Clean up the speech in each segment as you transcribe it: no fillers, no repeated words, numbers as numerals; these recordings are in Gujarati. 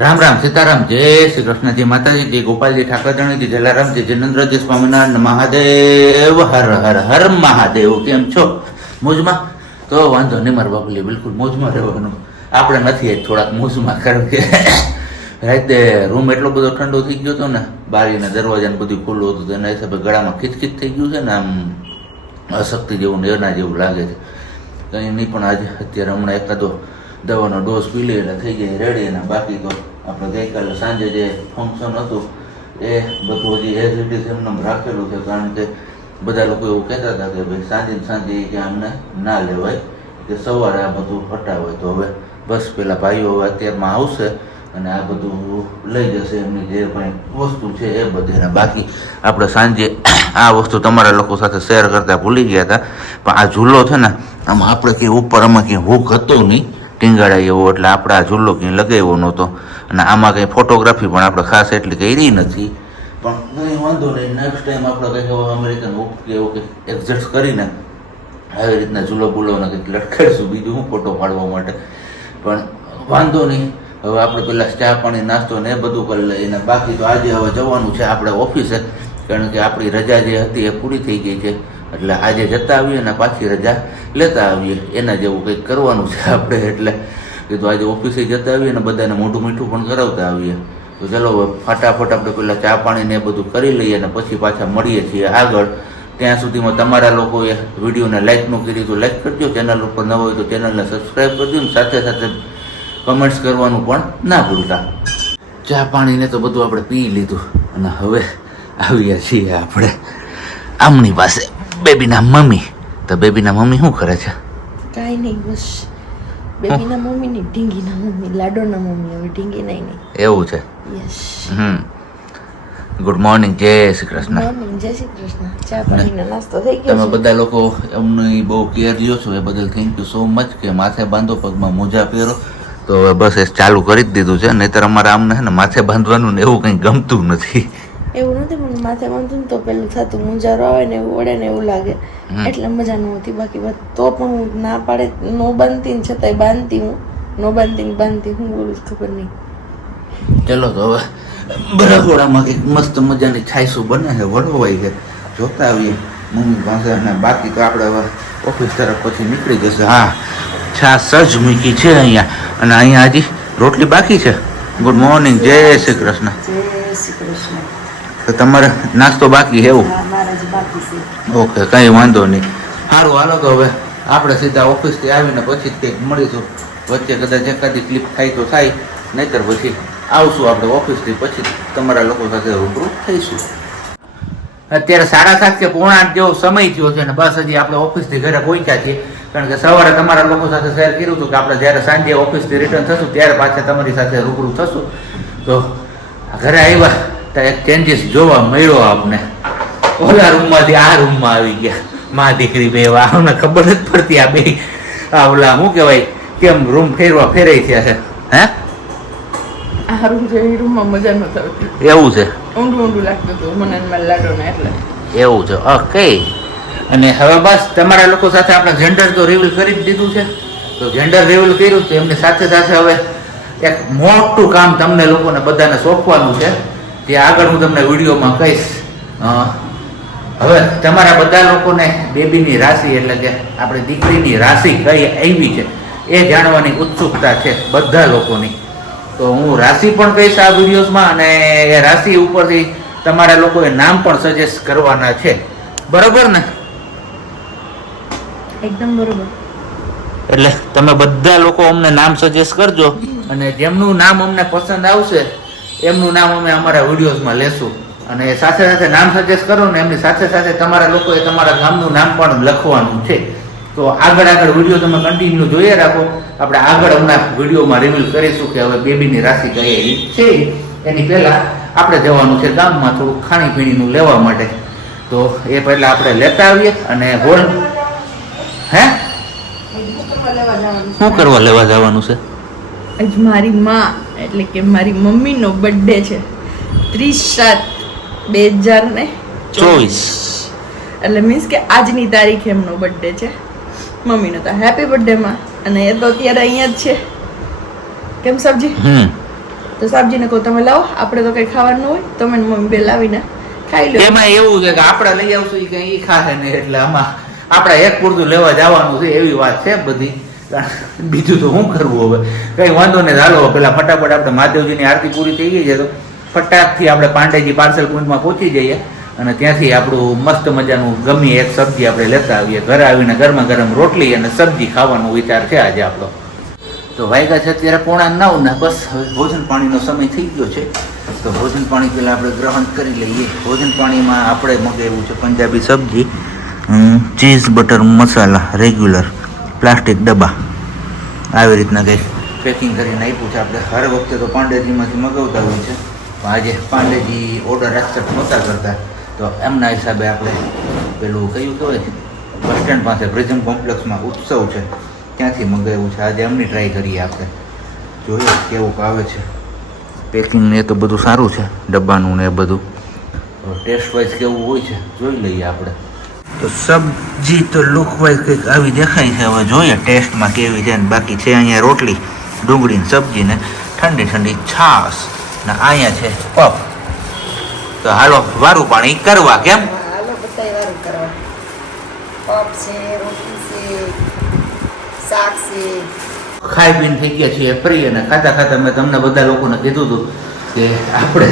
રામ રામ સીતારામ જય શ્રી કૃષ્ણ જય માતાજી જય ગોપાલજી ઠાકરજણી જય જલારામજી જિનેન્દ્રજી સ્વામિનારાયણ મહાદેવ હર હર હર મહાદેવ. કેમ છો? મોજમાં? તો વાંધો નહીં મારા બાપુલી, બિલકુલ મોજમાં રહેવાનું. આપણે નથી થોડાક મોજમાં, કારણ કે રાતે રૂમ એટલો બધો ઠંડો થઈ ગયો હતો ને, બારીને દરવાજાને બધું ખુલ્લું હતું, તો એના હિસાબે ગળામાં ખીચખીચ થઈ ગયું છે ને, આમ અશક્તિ જેવું ને એના જેવું લાગે છે. કંઈ નહીં, પણ આજે અત્યારે હમણાં એકાદો દવાનો ડોઝ પી લે એટલે થઈ જાય રેડી. અને બાકી તો આપણે ગઈકાલે સાંજે જે ફંક્શન હતું એ બધું હજી એઝ ઇટ ઇઝ એમને રાખેલું છે, કારણ કે બધા લોકો એવું કહેતા હતા કે ભાઈ સાંજે કે અમને ના લેવાય, કે સવારે આ બધું હટાવાય. તો હવે બસ પેલા ભાઈઓ હવે અત્યારમાં આવશે અને આ બધું લઈ જશે એમની જે કંઈ વસ્તુ છે એ બધી. અને બાકી આપણે સાંજે આ વસ્તુ તમારા લોકો સાથે શેર કરતા ભૂલી ગયા હતા, પણ આ ઝૂલો છે ને, આમાં આપણે કંઈ ઉપર આમાં કંઈ હુક હતો નહીં ટીંગાડા એવો, એટલે આપણે આ ઝૂલો કંઈ લગાવ્યો નહોતો. અને આમાં કંઈ ફોટોગ્રાફી પણ આપણે ખાસ એટલી કરી નથી, પણ કંઈ વાંધો નહીં. નેક્સ્ટ ટાઈમ આપણે કંઈક એવો અમેરિકન હુક કે એવું કંઈક એડજસ્ટ કરીને આવી રીતના ઝૂલો બુલોને કંઈક લટકાડીશું, બીજું હું ફોટો પાડવા માટે. પણ વાંધો નહીં, હવે આપણે પેલા ચા પાણી નાસ્તો ને એ બધું કરી લઈએ. અને બાકી તો આજે હવે જવાનું છે આપણે ઓફિસે, કારણ કે આપણી રજા જે હતી એ પૂરી થઈ ગઈ છે, એટલે આજે જતા આવીએ અને પાછી રજા લેતા આવીએ, એના જેવું કંઈક કરવાનું છે આપણે. એટલે કીધું આજે ઓફિસે જતા આવીએ અને બધાને મોઢું મીઠું પણ કરાવતા આવીએ. તો ચલો ફટાફટ આપણે પેલા ચા પાણી ને એ બધું કરી લઈએ અને પછી પાછા મળીએ છીએ આગળ. ત્યાં સુધીમાં તમારા લોકોએ વિડીયોને લાઇકનું કર્યું તો લાઇક કરજો, ચેનલ ઉપર ન હોય તો ચેનલને સબસ્ક્રાઈબ કરજો, અને સાથે સાથે કમેન્ટ્સ કરવાનું પણ ના ભૂલતા. ચા પાણીને તો બધું આપણે પી લીધું અને હવે આવ્યા છીએ આપણે આમની પાસે, બેબીના મમ્મી. તો બેબીના મમ્મી શું કરે છે? કાંઈ નહીં, બસ બેબીના મમ્મી નહીં, ઢીંગીના મમ્મી, લાડોના મમ્મી. હવે ઢીંગી નહીં. એવું છે? યસ. ગુડ મોર્નિંગ, જય શ્રી કૃષ્ણ. મોર્નિંગ, જય શ્રી કૃષ્ણ. ચા પાણીનો નાસ્તો થઈ ગયો તમે છે. બધા લોકો એમની બહુ કેર લ્યો છો, એ બદલ થેન્ક યુ સો મચ. કે માથે બાંધો, પગમાં મોજા પહેરો, તો હવે બસ એ ચાલુ કરી જ દીધું છે. નહીંતર અમારે આમને છે ને માથે બાંધવાનું ને એવું કંઈ ગમતું નથી. એવું નથી, પણ માથે બાંધું ને તો પેલું થતું મુંજારો આવે ને એવું ઓળે ને એવું લાગે, એટલે મજા નહોતી. બાકી વાત તો પણ હું ના પાડે નો બાંધતી ને છતાંય બાંધતી. હું નો બાંધતી હું બોલું ખબર નહીં. ચલો તો હવે બરાબોડામાં કંઈક મસ્ત મજાની છાઈસું બને છે, વળવાઈ છે, જોતા આવીએ મમ્મી પાસે. અને બાકી તો આપણે હવે ઓફિસ તરફ પછી નીકળી જશે. હા, છાશ જ મૂકી છે અહીંયા, અને અહીંયા હજી રોટલી બાકી છે. ગુડ મોર્નિંગ, જય શ્રી કૃષ્ણ. જય શ્રી કૃષ્ણ. તો તમારે નાસ્તો બાકી છે એવું? મારા જ બાકી છે. ઓકે, કંઈ વાંધો નહીં. સારું, હાલો તો હવે આપણે સીધા ઓફિસથી આવીને પછી જ કંઈક મળીશું. વચ્ચે કદાચ એકાદી ક્લિપ થાય તો થાય, નહીંતર પછી આવશું આપણે ઓફિસથી, પછી તમારા લોકો સાથે રૂબરૂ થઈશું. અત્યારે 7:30 કે 7:45 જેવો સમય થયો છે, અને બસ હજી આપણે ઓફિસથી ઘરે પહોંચ્યા છીએ. કારણ કે સવારે તમારા લોકો સાથે શેર કર્યું હતું કે આપણે જ્યારે સાંજે ઓફિસથી રિટર્ન થશું ત્યારે પાછા તમારી સાથે રૂબરૂ થશું. તો ઘરે આવ્યા તો એક ચેન્જીસ જોવા મળ્યો આપને. ઓલા રૂમમાંથી આ રૂમમાં આવી ગયા, મા દીકરી બે. આમને ખબર જ પડતી આ બે આ ઓલા શું કહેવાય, કેમ રૂમ ફેરાઈ થયા છે. હે, આ રૂમ છે, એ રૂમમાં મજા નહોતી આવતી. એવું છે? ઊંડું લાગતું હતું મને અને મારા લાડોને, એટલે એવું છે. ઓકે. અને હવે બસ તમારા લોકો સાથે આપણે જેન્ડર તો રિવીલ કરી જ દીધું છે. તો જેન્ડર રિવીલ કર્યું તો એમની સાથે સાથે હવે એક મોટું કામ તમને લોકોને બધાને સોંપવાનું છે, જે આગળ હું તમને વિડીયોમાં કહીશ. હવે તમારા બધા લોકોને બેબીની રાશિ, એટલે કે આપણી દીકરીની રાશિ કઈ આવી છે એ જાણવાની ઉત્સુકતા છે બધા લોકોની. તો હું રાશિ પણ કહીશ આ વિડીયોઝમાં, અને એ રાશિ ઉપરથી તમારા લોકોએ નામ પણ સજેસ્ટ કરવાના છે. બરોબર ને? એકદમ બરોબર. એટલે તમે બધા લોકો અમને નામ સજેસ્ટ કરજો, અને જેમનું નામ અમને પસંદ આવશે એમનું નામ અમે અમારા વિડીયોઝમાં લેશું. અને સાથે સાથે નામ સજેસ્ટ કરો ને એમની સાથે સાથે તમારા લોકોએ તમારા ગામનું નામ પણ લખવાનું છે. તો આગળ વિડીયો તમે કન્ટિન્યુ જોઈએ રાખો. આપણે આગળ હમણાં વિડીયોમાં રિવીલ કરીશું કે હવે બેબીની રાશિ કઈ છે. એની પહેલાં આપણે જવાનું છે ગામમાં થોડું ખાણીપીણીનું લેવા માટે. તો એ પહેલાં આપણે લેતા આવીએ. અને હોલ હે શું કરવા લેવા જવાનું છે? આજ મારી માં એટલે કે મારી મમ્મીનો બર્થડે છે, 30/7/2024. એટલે મીન્સ કે આજની તારીખે એમનો બર્થડે છે મમ્મીનો. તો હેપી બર્થડે માં. અને એ તો અત્યારે અહીંયા જ છે. કેમ સબજી? તો સાબજીને કહું તમે લાવો, આપણે તો કઈ ખાવાનું હોય, તમે ને મમ્મી બે લાવીને ખાઈ લો. એમાં એવું છે કે આપણે લઈ આવશું ઈ કઈ ઈ ખાશે નહીં, એટલે આમાં આપણે એક પૂરતું લેવા જવાનું છે એવી વાત છે બધી. બીજું તો શું કરવું હવે, કઈ વાંધો નહીં. ચાલો પેલા ફટાફટ આપણે મહાદેવજીની આરતી પૂરી થઈ ગઈ છે તો ફટાકથી આપણે પાંડેજી પાર્સલ પોઈન્ટમાં પહોંચી જઈએ અને ત્યાંથી આપણું મસ્ત મજાનું ગમી એક સબ્જી આપણે લેતા આવીએ. ઘરે આવીને ગરમા ગરમ રોટલી અને સબ્જી ખાવાનો વિચાર છે આજે આપણો. તો વાગ્યા છે અત્યારે 8:45 ને બસ હવે ભોજન પાણીનો સમય થઈ ગયો છે. તો ભોજન પાણી પહેલાં આપણે ગ્રહણ કરી લઈએ. ભોજન પાણીમાં આપણે મગાવ્યું છે પંજાબી સબ્જી, ચીઝ બટર મસાલા રેગ્યુલર પ્લાસ્ટિક ડબ્બા, આવી રીતના કંઈક પેકિંગ કરીને આપ્યું છે. આપણે હર વખતે તો પાંડેજીમાંથી મગાવતા હોય છે, પણ આજે પાંડેજી ઓર્ડર એક્સેપ્ટ નહોતા કરતા, તો એમના હિસાબે આપણે પેલું કયું કહેવાય બસ સ્ટેન્ડ પાસે પ્રિઝમ કોમ્પ્લેક્સમાં ઉત્સવ છે ત્યાંથી મગાવ્યું છે. આજે એમની ટ્રાય કરીએ આપણે, જોઈએ કેવું આવે છે. પેકિંગ ને એ તો બધું સારું છે, ડબ્બાનું ને એ બધું. ટેસ્ટ વાઇઝ કેવું હોય છે જોઈ લઈએ આપણે. તો સબ્જી તો લુક વાઇઝ કંઈક આવી દેખાય છે, હવે જોઈએ ટેસ્ટમાં કેવી છે. ને બાકી છે અહીંયા રોટલી, ડુંગળીની સબ્જી ને ઠંડી ઠંડી છાશ ને અહીંયા છે પપ. તો હાલો વારું પાણી કરવા. કેમ હાલો બધાય વારું કરવા. પપ છે, રોટલી છે, શાક છે. ખાઈ પીને થઈ ગયા છીએ ફ્રી, અને ખાતા ખાતા મેં તમને બધા લોકોને કીધું હતું કે આપણે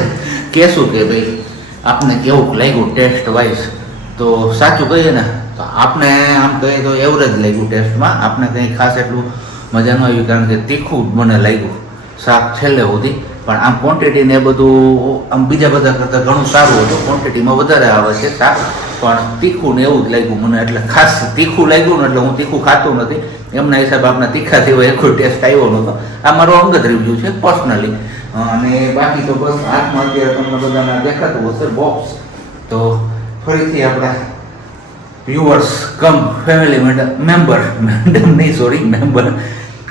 કહેશું કે ભાઈ આપને કેવું લાગ્યું ટેસ્ટ વાઇઝ. તો સાચું કહીએ ને તો આપણે આમ કહીએ તો એવરેજ લાગ્યું ટેસ્ટમાં. આપણે કંઈ ખાસ એટલું મજા ન આવી, કારણ કે તીખું જ મને લાગ્યું શાક છેલ્લે સુધી. પણ આમ ક્વોન્ટિટીને એ બધું આમ બીજા બધા કરતાં ઘણું સારું હતું. ક્વોન્ટિટીમાં વધારે આવે છે શાક, પણ તીખું ને એવું જ લાગ્યું મને. એટલે ખાસ તીખું લાગ્યું ને એટલે હું તીખું ખાતો નથી, એમના હિસાબે આપણે તીખા સિવાય કોઈ ટેસ્ટ આવ્યો નહોતો. આ મારો અંગત રિવ્યૂ છે પર્સનલી. અને બાકી તો બસ હાથમાં અત્યારે તમને બધાને દેખાતું હશે બોક્સ. તો ફરીથી આપણા વ્યુઅર્સ કમ ફેમિલી મેમ્બર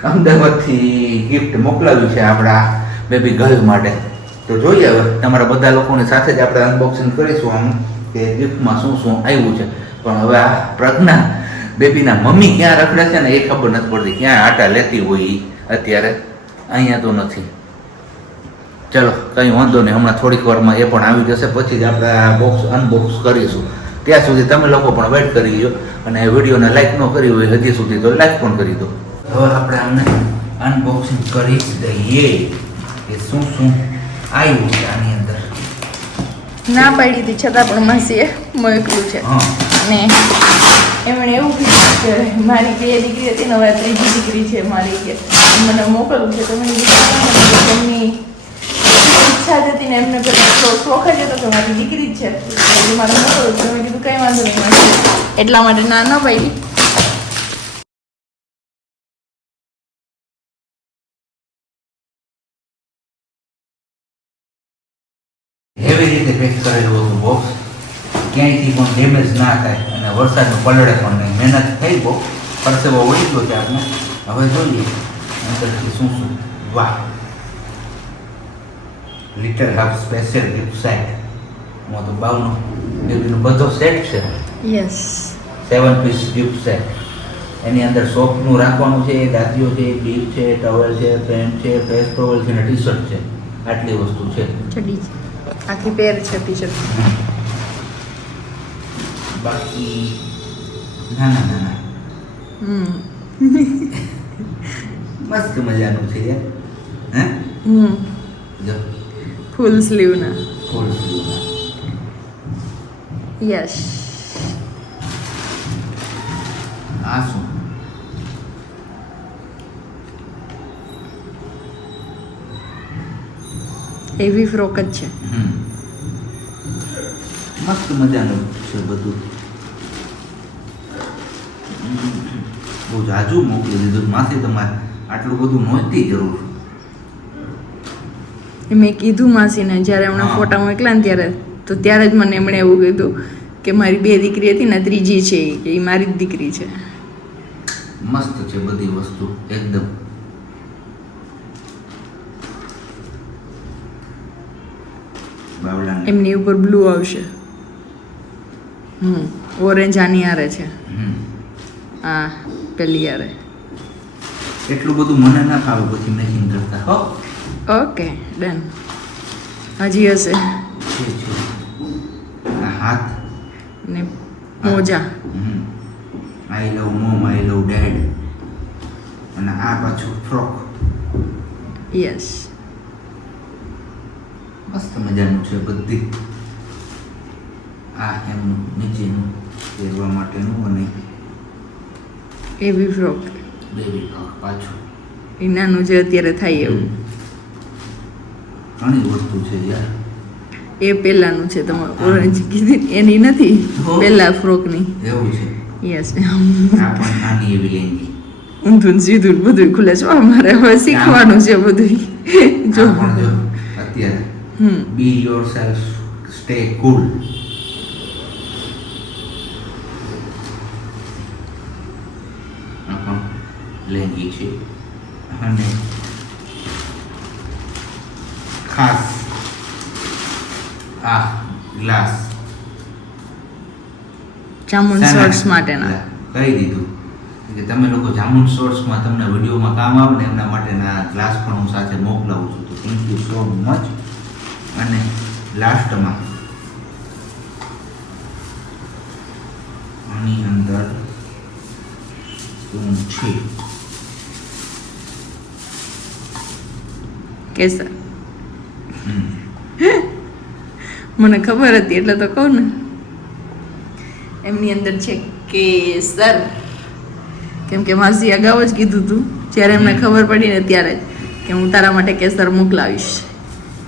અમદાવાદથી ગિફ્ટ મોકલાવ્યું છે આપણા બેબી ગર્લ માટે. તો જોઈએ હવે તમારા બધા લોકોની સાથે જ આપણે અનબોક્સિંગ કરીશું આમ કે ગિફ્ટમાં શું શું આવ્યું છે. પણ હવે આ પ્રજ્ઞા બેબીના મમ્મી ક્યાં રખડે છે ને એ ખબર નથી પડતી, ક્યાં આટા લેતી હોય ઈ અત્યારે. અહીંયા તો નથી. ચલો કંઈ વાંધો નહીં, હમણાં થોડીક વારમાં એ પણ આવી જશે, પછી જ આપણે આ બોક્સ અનબોક્સ કરીશું. ત્યાં સુધી તમે લોકો પણ વેઇટ કરી લો, અને વિડીયોને લાઈક ન કરી હોય હજી સુધી તો લાઈક પણ કરી દો. હવે આપણે આમને અનબોક્સિંગ કરી દઈએ કે શું શું આવ્યું છે આની અંદર. ના પાડી હતી છતાં પણ માસીએ મોકલ્યું છે. અને એમણે એવું કીધું કે મારી બે દીકરી હતી ને હવે ત્રીજી દીકરી છે મારી, કે મને મોકલવું છે. તમે એમની ઈચ્છા જ હતી ને એમને પેલા શોખ જ હતો કે મારી દીકરી જ છે, મારે મોકલવું છે. મેં કીધું કંઈ વાંધો નહીં, એટલા માટે ના ન પાડી. એવી રીતે પેક કરેલું હતું બોક્સ, ક્યાંયથી પણ ડેમેજ ના થાય અને વરસાદનું પલળે પણ નહીં. મહેનત થઈ બહુ, પરસેવો વળી ગયો છે આપણે. હવે જોઈએ અંદરથી શું શું. વાહ, little hub special gift set. હું તો બાવનો બેબીનો બધો સેટ છે. Yes, 7 piece gift set. એની અંદર સોપનું રાખવાનું છે, દાંતીઓ છે, બીબ છે, ટવલ છે, પેન્ટ છે, ફેસ ટોવલ છે અને ટી શર્ટ છે. આટલી વસ્તુ છે. ચડી છે, આખી પેર છે ટી શર્ટ. બાકી ના ના ના ના મસ્ત મજાનું છે યાર. હે જો ફૂલ સ્લીવ ના. ફૂલ સ્લીવ. યસ, આ શું? એવી ફ્રોક જ છે. મસ્ત મજાનું છે બધું. બહુ જાજુ મોકલી દીધું માસી, તમારે આટલું બધું નહોતી જરૂર. મેં કીધું માસીને જ્યારે હમણાં ફોટા મોકલ્યા ને ત્યારે જ મને એમણે એવું કીધું કે મારી બે દીકરી હતી ને ત્રીજી છે કે એ મારી જ દીકરી છે. મસ્ત છે બધી વસ્તુ એકદમ. બાવલાને એમની ઉપર બ્લુ આવશે, ઓરેન્જ આની આરે છે, આ પેલી આરે. એટલું બધું મને ના ફાવે પછી મેચિંગ કરતા. હો ઓકે ડન. હજી હશે છે આ હાથ ને મોજા. આઈ લવ મોમ આઈ લવ ડેડ અને આ પાછું ફ્રોક યસ. મસ્ત મજાનું છે બધી. આ એમનું નીચેનું પહેરવા માટેનું અને એવી ફ્રોક બેબી ફ્રોક પાછું એ નાનું જે અત્યારે થાય એવું. ઘણી વસ્તુ છે યાર. એ પહેલાનું છે તમારું ઓરેન્જ કીધી એની નથી પહેલા ફ્રોકની. એવું છે. યસ. આ પણ નાની એવી લેંગી. ઊંધું સીધું બધું ખુલે છે. અમારે હવે શીખવાનું છે બધું. જો આ પણ જો અત્યારે બી યોરસેલ્ફ સ્ટે કુલ. આ પણ લેંગી છે અને ખાસ આ ગ્લાસ જામુન શોર્ટ્સ માટેના કહી દીધું કે તમે લોકો જામુન શોર્ટ્સમાં તમને વિડીયોમાં કામ આવે ને એમના માટેના ગ્લાસ પણ હું સાથે મોકલાવું છું. તો થેન્ક યુ સો મચ. અને લાસ્ટમાં આની અંદર શું છે કેસર. મને ખબર હતી એટલે તો કહું ને. એમની અંદર છે કેસર. કેમ કે માસી અગાઉ જ કીધું હતું જ્યારે એમને ખબર પડી ને ત્યારે જ કે હું તારા માટે કેસર મોકલાવીશ.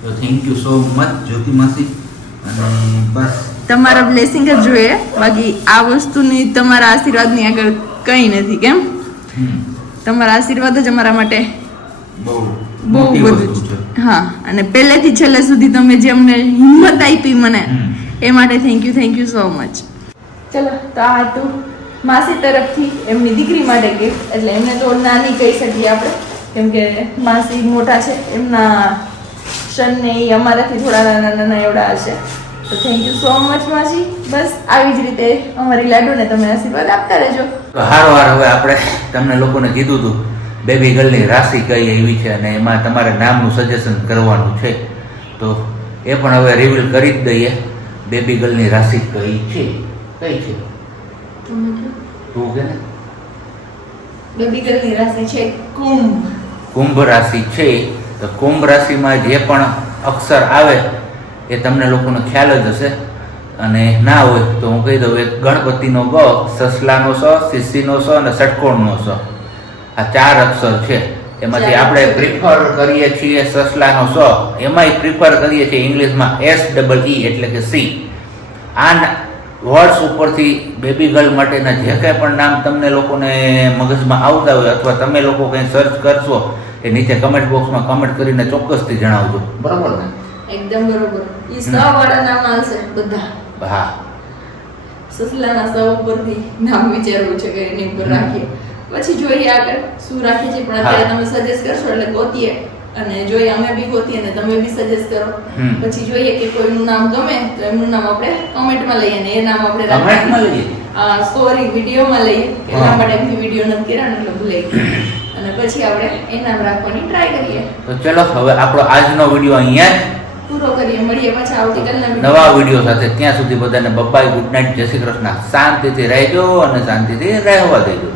તો થેન્ક યુ સો મચ જ્યોતિ માસી. અને બસ તમારા બ્લેસિંગ જ જોઈએ, બાકી આ વસ્તુની તમારા આશીર્વાદની આગળ કંઈ નથી. કેમ? તમારા આશીર્વાદ જ અમારા માટે બહુ બહુ બધું છે. હા, અને પહેલેથી છેલ્લે સુધી તમે જે અમને હિંમત આપી મને એ માટે થેન્ક યુ સો મચ. ચલો, તો આ હતું માસી તરફથી એમની દીકરી માટે ગિફ્ટ. એટલે એમને તો નાની કહી શકીએ આપણે, કેમ કે માસી મોટા છે, એમના સનને એ અમારાથી થોડા નાના એવડા હશે. તો થેન્ક યુ સો મચ માસી. બસ આવી જ રીતે અમારી લાડુને તમે આશીર્વાદ આપતા રહેજો. હારવાર હવે આપણે તમને લોકોને કીધું હતું બેબી ગર્લની રાશિ કઈ એવી છે અને એમાં તમારે નામનું સજેશન કરવાનું છે. તો એ પણ હવે રિવીલ કરી જ દઈએ. બેબી ગર્લની રાશિ કઈ છે? કઈ છે તું કે? બેબી ગર્લની રાશિ છે કુંભ. કુંભ રાશિ છે. તો કુંભ રાશિમાં જે પણ અક્ષર આવે એ તમને લોકોને ખ્યાલ જ હશે. અને ના હોય તો હું કહી દઉં, એક ગણપતિનો ગ, સસલાનો સ, શિશીનો સ અને ષટકોણનો સ. આ 4 અક્ષર છે. એમાંથી આપણે પ્રિફર કરીએ છીએ સસલાનો સ. એમાંય પ્રિફર કરીએ છીએ ઇંગ્લિશમાં SEE એટલે કે સી. આ વર્ડ્સ ઉપરથી બેબી ગર્લ માટેના જે કંઈ પણ નામ તમને લોકોને મગજમાં આવતા હોય અથવા તમે લોકો કંઈ સર્ચ કરશો એ નીચે કમેન્ટ બોક્સમાં કમેન્ટ કરીને ચોક્કસથી જણાવજો. બરાબર ને? એકદમ બરોબર. ઈ સ વાળા નામ આવશે બધા. હા, સસલાના સ ઉપરથી નામ વિચારવું છે કે એની ઉપર રાખીએ. પછી જોઈએ આગળ શું રાખીએ છીએ, પણ અત્યારે તમે સજેસ્ટ કરશો એટલે ગોતીએ અને જોઈએ, અમે બી ગોતીએ ને તમે બી સજેસ્ટ કરો. પછી જોઈએ કે કોઈનું નામ ગમે તો એમનું નામ આપણે કમેન્ટમાં લઈએ ને એ નામ આપણે કમેન્ટમાં લઈએ. સ્ટોરી વિડીયોમાં લઈએ કે લાંબા ટાઈમથી વિડીયો નથી કર્યા ને એટલે ભૂલાઈ ગયું. અને પછી આપણે એ નામ રાખવાની ટ્રાય કરીએ. તો ચલો હવે આપણો આજનો વિડીયો અહીંયા પૂરો કરીએ. મળીએ પાછા આવતીકાલના નવા વિડીયો સાથે. ત્યાં સુધી બધાને બબાય, ગુડ નાઇટ, જય શ્રી કૃષ્ણ. શાંતિથી રહેજો અને શાંતિથી રહેવા દેજો.